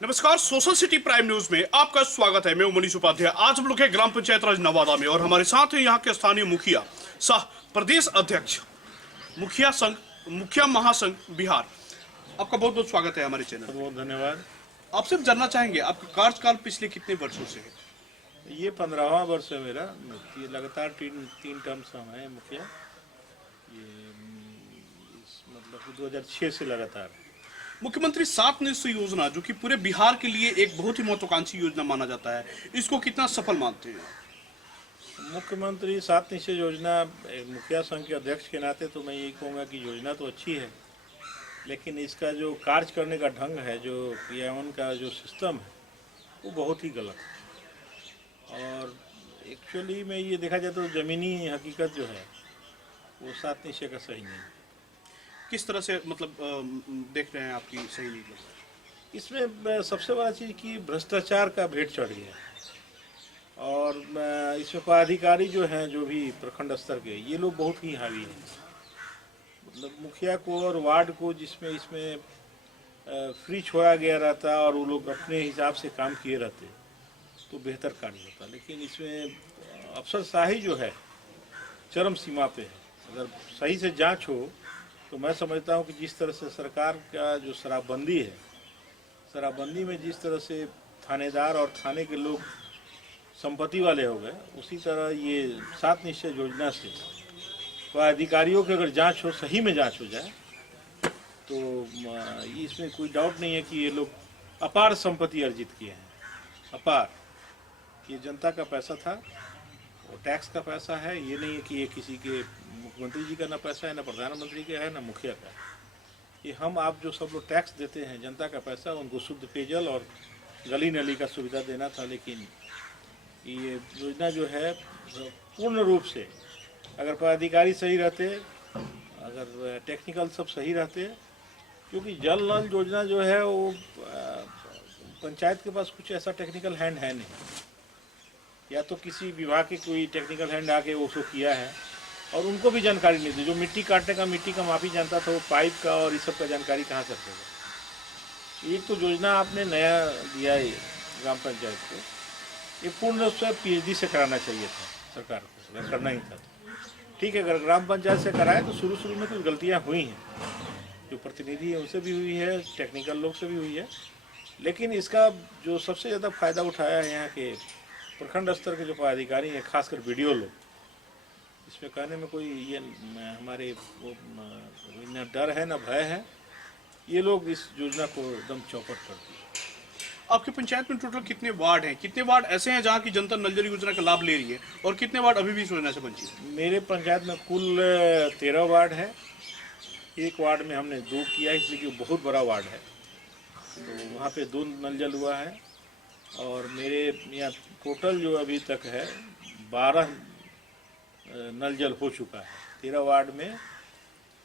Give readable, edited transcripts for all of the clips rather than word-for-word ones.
नमस्कार, social city prime news में आपका स्वागत है। मैं मनीष उपाध्याय। आज हम लोग हैं ग्राम पंचायत राज नवादा में और हमारे साथ हैं यहाँ के स्थानीय मुखिया सह प्रदेश अध्यक्ष मुखिया महासंघ बिहार। आपका बहुत बहुत स्वागत है हमारे चैनल। बहुत धन्यवाद। आपसे जानना चाहेंगे आपका कार्यकाल पिछले कितने वर्षों से है? ये 15वां वर्ष है मेरा। लगातार तीन टर्म्स हम हैं मुखिया। ये मतलब 2006 से लगातार। मुख्यमंत्री 7 निश्चय योजना जो कि पूरे बिहार के लिए एक बहुत ही महत्वाकांक्षी योजना माना जाता है, इसको कितना सफल मानते हैं? मुख्यमंत्री 7 निश्चय योजना, मुखिया संघ के अध्यक्ष के नाते तो मैं यही कहूँगा कि योजना तो अच्छी है, लेकिन इसका जो कार्य करने का ढंग है, जो क्रियान्वयन का जो सिस्टम है, वो बहुत ही गलत है। और एक्चुअली में ये देखा जाए तो ज़मीनी हकीकत जो है वो 7 निश्चय का सही नहीं है। किस तरह से मतलब देख रहे हैं आपकी सही नहीं? इसमें सबसे बड़ा चीज़ कि भ्रष्टाचार का भेंट चढ़ गया और इसमें पदाधिकारी जो हैं, जो भी प्रखंड स्तर के, ये लोग बहुत ही हावी हैं। मतलब मुखिया को और वार्ड को जिसमें इसमें फ्री छोड़ा गया रहता और वो लोग अपने हिसाब से काम किए रहते तो बेहतर कार्य होता, लेकिन इसमें अफसरशाही जो है चरम सीमा पे है। अगर सही से जांच हो तो मैं समझता हूं कि जिस तरह से सरकार का जो शराबबंदी है, शराबबंदी में जिस तरह से थानेदार और थाने के लोग संपत्ति वाले हो गए, उसी तरह ये 7 निश्चय योजना से अधिकारियों की अगर जांच हो, सही में जांच हो जाए, तो इसमें कोई डाउट नहीं है कि ये लोग अपार संपत्ति अर्जित किए हैं। अपार, ये जनता का पैसा था, वो टैक्स का पैसा है। ये नहीं है कि ये किसी के मुख्यमंत्री जी का ना पैसा है, ना प्रधानमंत्री का है, ना मुखिया का। ये हम आप जो सब लोग टैक्स देते हैं, जनता का पैसा, उनको शुद्ध पेयजल और गली नली का सुविधा देना था। लेकिन ये योजना जो है पूर्ण रूप से, अगर पदाधिकारी सही रहते, अगर टेक्निकल सब सही रहते, क्योंकि जल नल योजना जो है वो पंचायत के पास कुछ ऐसा टेक्निकल हैंड है नहीं, या तो किसी विभाग के कोई टेक्निकल हैंड आके वो उसको किया है और उनको भी जानकारी नहीं थी। जो मिट्टी काटने का, मिट्टी का मापी जानता था, वो पाइप का और इस सब का जानकारी कहाँ से रखेगा। एक तो योजना आपने नया दिया है ग्राम पंचायत को, ये पूर्ण रूप से PhD से कराना चाहिए था सरकार को, अगर करना ही था। ठीक है, अगर ग्राम पंचायत से कराए तो शुरू में कुछ गलतियाँ हुई हैं, जो प्रतिनिधि है उनसे भी हुई है, टेक्निकल लोग से भी हुई है, लेकिन इसका जो सबसे ज़्यादा फायदा उठाया है यहाँ के प्रखंड स्तर के जो पदाधिकारी हैं, खासकर BDO लोग। इसमें कहने में कोई ये हमारे वो न डर है न भय है। ये लोग इस योजना को एकदम चौपट कर दिए। आपके पंचायत में टोटल कितने वार्ड हैं? कितने वार्ड ऐसे हैं जहां की जनता नल जल योजना का लाभ ले रही है और कितने वार्ड अभी भी इस योजना से वंचित है? मेरे पंचायत में कुल 13 वार्ड है। एक वार्ड में हमने 2 किया, इसलिए कि बहुत बड़ा वार्ड है, तो वहाँ पे 2 नल जल हुआ है। और मेरे यहाँ टोटल जो अभी तक है 12 नल जल हो चुका है। 13 वार्ड में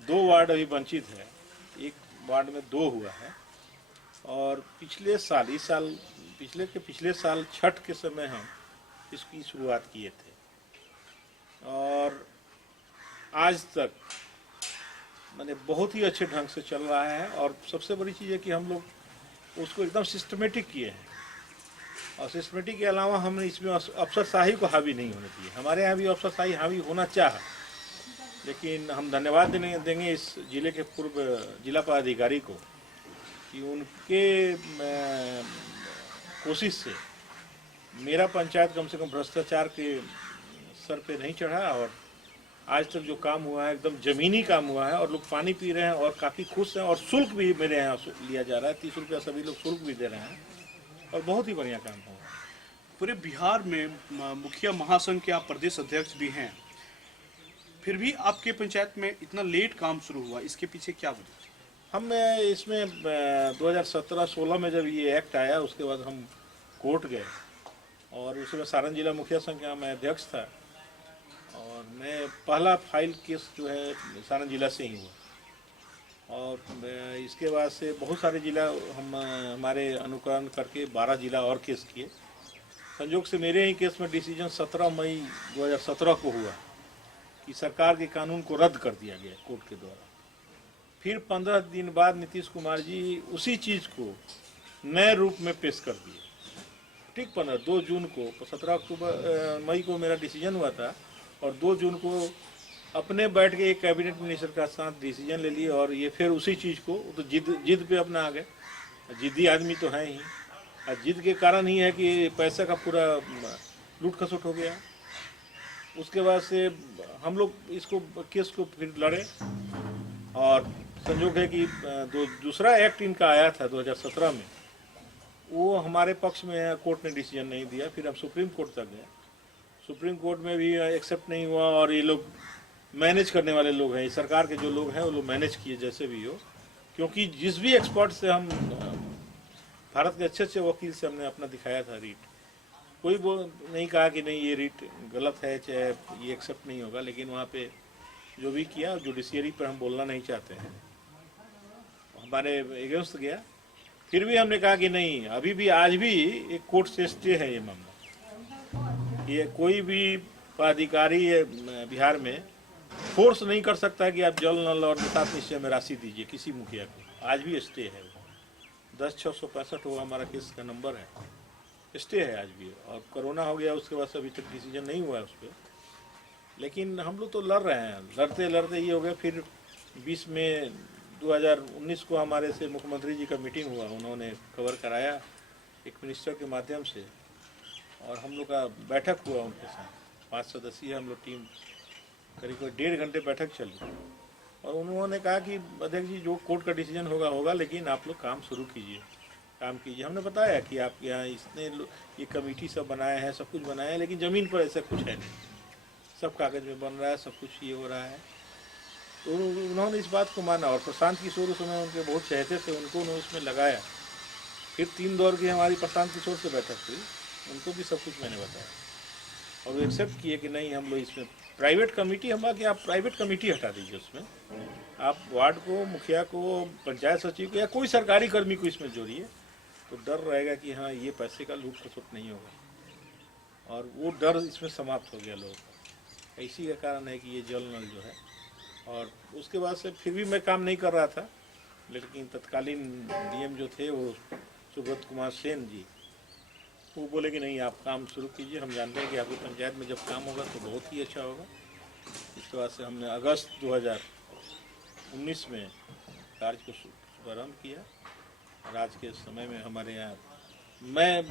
2 वार्ड अभी वंचित है, एक वार्ड में 2 हुआ है। और पिछले साल, इस साल पिछले साल छठ के समय हम इसकी शुरुआत किए थे और आज तक मैंने बहुत ही अच्छे ढंग से चल रहा है। और सबसे बड़ी चीज़ है कि हम लोग उसको एकदम सिस्टमेटिक किए हैं, और सिस्टमेटिक के अलावा हमने इसमें अफसरशाही को हावी नहीं होने दिए। हमारे यहाँ भी अफसरशाही हावी होना चाहा, लेकिन हम धन्यवाद देंगे इस जिले के पूर्व जिला पदाधिकारी को कि उनके कोशिश से मेरा पंचायत कम से कम भ्रष्टाचार के सर पे नहीं चढ़ा और आज तक जो काम हुआ है एकदम ज़मीनी काम हुआ है और लोग पानी पी रहे हैं और काफ़ी खुश हैं। और शुल्क भी मेरे यहाँ लिया जा रहा है, 30 रुपया सभी लोग शुल्क भी दे रहे हैं और बहुत ही बढ़िया काम हुआ। पूरे बिहार में मुखिया महासंघ के आप प्रदेश अध्यक्ष भी हैं, फिर भी आपके पंचायत में इतना लेट काम शुरू हुआ, इसके पीछे क्या वजह? हम इसमें 2017-16 में जब ये एक्ट आया, उसके बाद हम कोर्ट गए और उसमें सारण जिला मुखिया संघ का मैं अध्यक्ष था और मैं पहला फाइल केस जो है सारण जिला से ही हुआ। और इसके बाद से बहुत सारे जिला हमारे अनुकरण करके 12 जिला और केस किए। संयोग से मेरे ही केस में डिसीजन 17 मई 2017 को हुआ कि सरकार के कानून को रद्द कर दिया गया कोर्ट के द्वारा। फिर 15 दिन बाद नीतीश कुमार जी उसी चीज़ को नए रूप में पेश कर दिए। ठीक 2 जून को 17 मई को मेरा डिसीजन हुआ था और 2 जून को अपने बैठ के एक कैबिनेट मिनिस्टर का साथ डिसीजन ले लिए और ये फिर उसी चीज़ को तो जिद पे अपना आ गए। जिद्दी आदमी तो है ही और जिद के कारण ही है कि पैसा का पूरा लूट खसुट हो गया। उसके बाद से हम लोग इसको केस को फिर लड़े और संयोग है कि दूसरा एक्ट इनका आया था 2017 में, वो हमारे पक्ष में कोर्ट ने डिसीजन नहीं दिया। फिर हम सुप्रीम कोर्ट तक गए, सुप्रीम कोर्ट में भी एक्सेप्ट नहीं हुआ और ये लोग मैनेज करने वाले लोग हैं, सरकार के जो लोग हैं वो लोग मैनेज किए जैसे भी हो, क्योंकि जिस भी एक्सपर्ट से हम भारत के अच्छे अच्छे वकील से हमने अपना दिखाया था रीट, कोई वो नहीं कहा कि नहीं ये रीट गलत है चाहे ये एक्सेप्ट नहीं होगा। लेकिन वहाँ पे जो भी किया जुडिशियरी पर हम बोलना नहीं चाहते हैं, हमारे एगेंस्ट गया। फिर भी हमने कहा कि नहीं, अभी भी आज भी एक कोर्ट से स्टे है ये मामला। ये कोई भी पदाधिकारी बिहार में फोर्स नहीं कर सकता कि आप जल नल और निषाद निश्चय में राशि दीजिए किसी मुखिया को। आज भी स्टे है, 10/665 वो हमारा केस का नंबर है, स्टे है आज भी। और कोरोना हो गया उसके बाद से अभी तक डिसीजन नहीं हुआ है उस पर। लेकिन हम लोग तो लड़ रहे हैं, लड़ते लड़ते ये हो गया। फिर 20 में 2019 को हमारे से मुख्यमंत्री जी का मीटिंग हुआ, उन्होंने कवर कराया एक मिनिस्टर के माध्यम से और हम लोग का बैठक हुआ उनके साथ। 5 सदस्यीय हम लोग टीम, करीब 1.5 घंटे बैठक चली और उन्होंने कहा कि अध्यक्ष जी जो कोर्ट का डिसीजन होगा होगा, लेकिन आप लोग काम शुरू कीजिए, काम कीजिए। हमने बताया कि आप यहाँ इतने ये कमेटी सब बनाए हैं, सब कुछ बनाया है, लेकिन ज़मीन पर ऐसा कुछ है नहीं, सब कागज़ में बन रहा है, सब कुछ ये हो रहा है। तो उन्होंने इस बात को माना और प्रशांत किशोर उस समय उनके बहुत चाहते थे, उनको उन्होंने उसमें लगाया। फिर 3 दौर की हमारी प्रशांत किशोर से बैठक हुई, उनको भी सब कुछ मैंने बताया और वो एक्सेप्ट किए कि नहीं हम लोग इसमें प्राइवेट कमेटी, हम कि आप प्राइवेट कमेटी हटा दीजिए, उसमें आप वार्ड को, मुखिया को, पंचायत सचिव को या कोई सरकारी कर्मी को इसमें जोड़िए, तो डर रहेगा कि हाँ ये पैसे का लूट खसुट नहीं होगा। और वो डर इसमें समाप्त हो गया लोगों का। इसी का कारण है कि ये जल नल जो है। और उसके बाद से फिर भी मैं काम नहीं कर रहा था, लेकिन तत्कालीन डीएम जो थे वो सुब्रत कुमार सेन जी, वो बोले कि नहीं आप काम शुरू कीजिए, हम जानते हैं कि आपकी पंचायत में जब काम होगा तो बहुत ही अच्छा होगा। इसके बाद से हमने अगस्त 2019 में कार्य को शुभारम्भ किया और आज के समय में हमारे यहाँ, मैं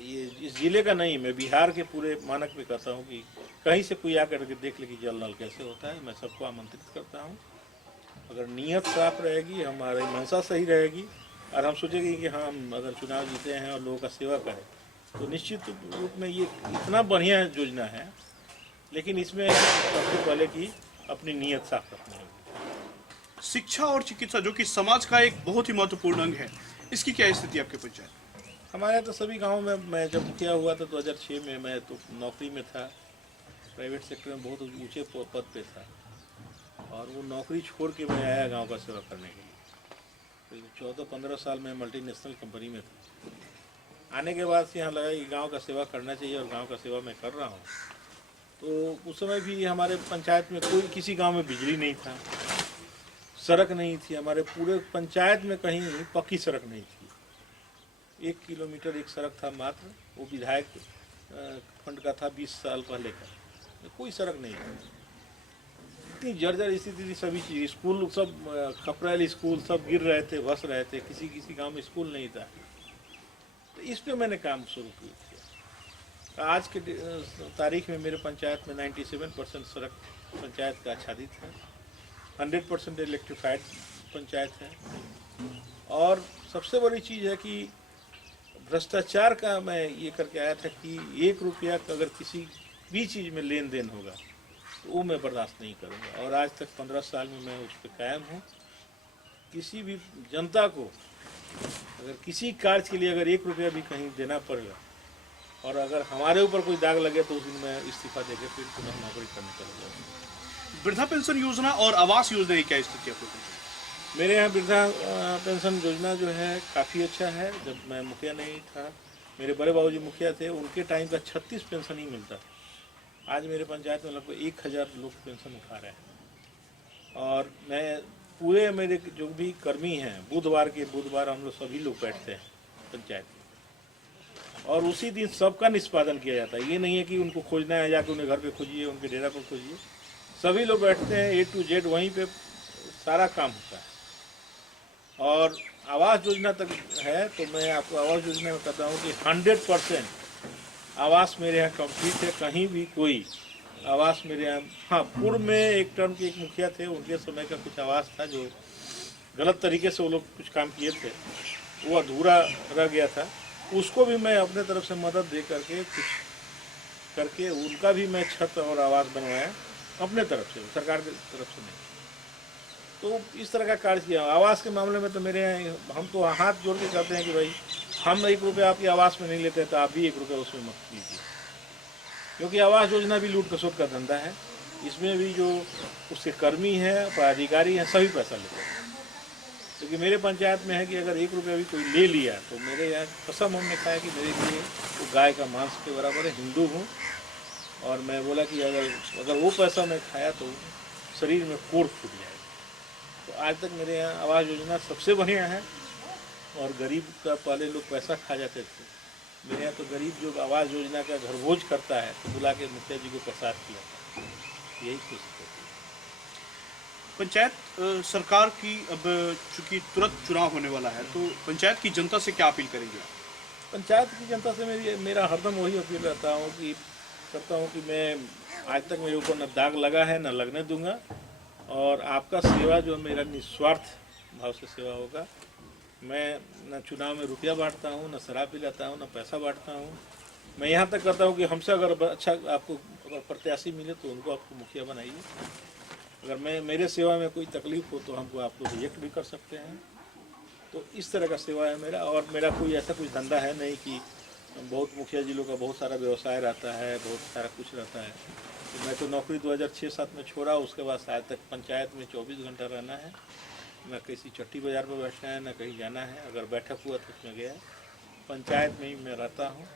ये इस ज़िले का नहीं, मैं बिहार के पूरे मानक में कहता हूँ कि कहीं से कोई आकर के देख ले कि जल नल कैसे होता है। मैं सबको आमंत्रित करता हूँ, अगर नीयत साफ रहेगी, हमारी मंशा सही रहेगी और हम सोचेंगे कि हाँ हम अगर चुनाव जीते हैं और लोगों का सेवा करें, तो निश्चित रूप में ये इतना बढ़िया योजना है। लेकिन इसमें सबसे पहले कि अपनी नीयत साफ रखनी होगी। शिक्षा और चिकित्सा जो कि समाज का एक बहुत ही महत्वपूर्ण अंग है, इसकी क्या स्थिति आपके पंचायत? हमारे तो सभी गाँव में, मैं जब मुखिया हुआ था 2006 में, मैं तो नौकरी में था, प्राइवेट सेक्टर में बहुत ऊंचे पद पे था और वो नौकरी छोड़ के मैं आया गांव का सेवा करने के लिए। तो 14-15 साल में मल्टीनेशनल कंपनी में था। आने के बाद से यहाँ लगा कि गांव का सेवा करना चाहिए और गांव का सेवा मैं कर रहा हूँ। तो उस समय भी हमारे पंचायत में कोई, किसी गांव में बिजली नहीं था, सड़क नहीं थी, हमारे पूरे पंचायत में कहीं पक्की सड़क नहीं थी। 1 किलोमीटर एक सड़क था मात्र, वो विधायक फंड का था 20 साल पहले का, कोई सड़क नहीं थी। इतनी जर्जर स्थिति थी सभी चीज़, स्कूल सब खपरेल स्कूल सब गिर रहे थे, बस रहे थे, किसी किसी गांव में स्कूल नहीं था। तो इस पे मैंने काम शुरू किया। आज के तारीख में मेरे पंचायत में 97% सड़क पंचायत का आच्छादित है, 100% इलेक्ट्रीफाइड पंचायत है। और सबसे बड़ी चीज़ है कि भ्रष्टाचार का मैं ये करके आया था कि 1 रुपया का अगर किसी भी चीज़ में लेन देन होगा तो वो मैं बर्दाश्त नहीं करूँगा। और आज तक 15 साल में मैं उस पर कायम हूँ। किसी भी जनता को अगर किसी कार्य के लिए अगर 1 रुपया भी कहीं देना पड़ेगा और अगर हमारे ऊपर कोई दाग लगे तो उस दिन मैं इस्तीफा देकर फिर पुनः नौकरी करने चला जाऊँगा। वृद्धा पेंशन योजना और आवास योजना की क्या स्थिति है आपको? मेरे यहाँ वृद्धा पेंशन योजना जो है काफ़ी अच्छा है। जब मैं मुखिया नहीं था, मेरे बड़े बाबूजी मुखिया थे, उनके टाइम का 36 पेंशन ही मिलता था। आज मेरे पंचायत में लगभग 1000 लोग पेंशन उठा रहे हैं। और मैं पूरे मेरे जो भी कर्मी हैं, बुधवार हम लोग सभी लोग बैठते हैं पंचायत में, और उसी दिन सबका निष्पादन किया जाता है। ये नहीं है कि उनको खोजना है, जाके उन्हें घर पे खोजिए, उनके डेरा पर खोजिए। सभी लोग बैठते हैं, A to Z वहीं पे सारा काम होता है। और आवास योजना तक है तो मैं आपको आवास योजना में कहता हूँ कि 100% आवास मेरे यहाँ कंप्लीट है। कहीं भी कोई आवास मेरे यहाँ, हाँ, पूर्व में एक टर्म के एक मुखिया थे, उनके समय का कुछ आवास था जो गलत तरीके से वो लोग कुछ काम किए थे, वो अधूरा रह गया था। उसको भी मैं अपने तरफ से मदद दे करके कुछ करके उनका भी मैं छत और आवास बनवाया अपने तरफ से, सरकार की तरफ से नहीं। तो इस तरह का कार्य किया। आवास के मामले में तो मेरे यहाँ हम तो हाथ जोड़ के कहते हैं कि भाई हम 1 रुपया आपकी आवास में नहीं लेते हैं, तो आप भी 1 रुपया उसमें मत लीजिए, क्योंकि आवास योजना भी लूट खसोट का धंधा है। इसमें भी जो उसके कर्मी हैं, पदाधिकारी हैं, सभी पैसा लेते हैं। क्योंकि मेरे पंचायत में है कि अगर 1 रुपया भी कोई ले लिया तो मेरे यहाँ कसम हमने खाया कि मेरे लिए वो गाय का मांस के बराबर है। हिंदू हूँ और मैं बोला कि अगर वो पैसा मैं खाया तो शरीर में कोर फूट जाएगा। तो आज तक मेरे यहाँ आवास योजना सबसे बढ़िया है। और गरीब का पहले लोग पैसा खा जाते थे, मेरे यहाँ तो गरीब जो आवास योजना का घर भोज करता है तो बुला के मुखिया जी को प्रसाद खिलाता है। यही खुशी होती है। पंचायत सरकार की अब चूंकि तुरंत चुनाव होने वाला है, तो पंचायत की जनता से क्या अपील करेंगे? पंचायत की जनता से मेरा हरदम वही अपील करता हूँ कि मैं आज तक मेरे ऊपर न दाग लगा है, न लगने दूंगा। और आपका सेवा जो मेरा निस्वार्थ भाव से सेवा होगा। मैं न चुनाव में रुपया बांटता हूँ, न शराब पिलाता हूँ, न पैसा बांटता हूँ। मैं यहाँ तक करता हूँ कि हमसे अगर अच्छा आपको अगर प्रत्याशी मिले तो उनको आपको मुखिया बनाइए। अगर मेरे सेवा में कोई तकलीफ हो तो हमको आप लोग रिजेक्ट भी कर सकते हैं। तो इस तरह का सेवा है मेरा। और मेरा कोई ऐसा कुछ धंधा है नहीं कि बहुत मुखिया जी लोग का बहुत सारा व्यवसाय रहता है, बहुत सारा कुछ रहता है। तो मैं तो नौकरी 2006-07 में छोड़ा, उसके बाद शायद तक पंचायत में 24 घंटा रहना है। न किसी चट्टी बाज़ार पर बैठना है, न कहीं जाना है। अगर बैठक हुआ तो उसमें गया। पंचायत में ही मैं रहता हूँ।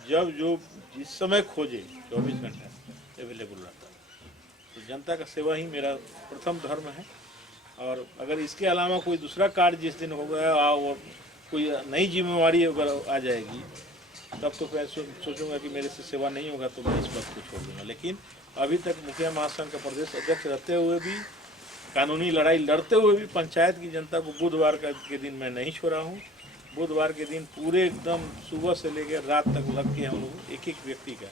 जब जो जिस समय खोजे 24 घंटा अवेलेबल रहता है। तो जनता का सेवा ही मेरा प्रथम धर्म है। और अगर इसके अलावा कोई दूसरा कार्य जिस दिन हो गया और कोई नई जिम्मेवारी अगर आ जाएगी तब तो मैं सोचूंगा कि मेरे से सेवा नहीं होगा, तो मैं इस बात को छोड़ दूंगा। लेकिन अभी तक मुखिया महासंघ का प्रदेश अध्यक्ष रहते हुए भी, कानूनी लड़ाई लड़ते हुए भी पंचायत की जनता को बुधवार के दिन मैं नहीं छोड़ा हूँ। बुधवार के दिन पूरे एकदम सुबह से लेकर रात तक लग के हम लोग एक एक व्यक्ति का।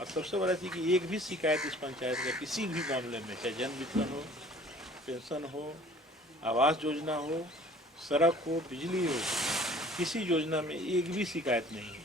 और सबसे बड़ा चीज़ कि एक भी शिकायत इस पंचायत का किसी भी मामले में, चाहे जन वितरण हो, पेंशन हो, आवास योजना हो, सड़क हो, बिजली हो, किसी योजना में एक भी शिकायत नहीं है।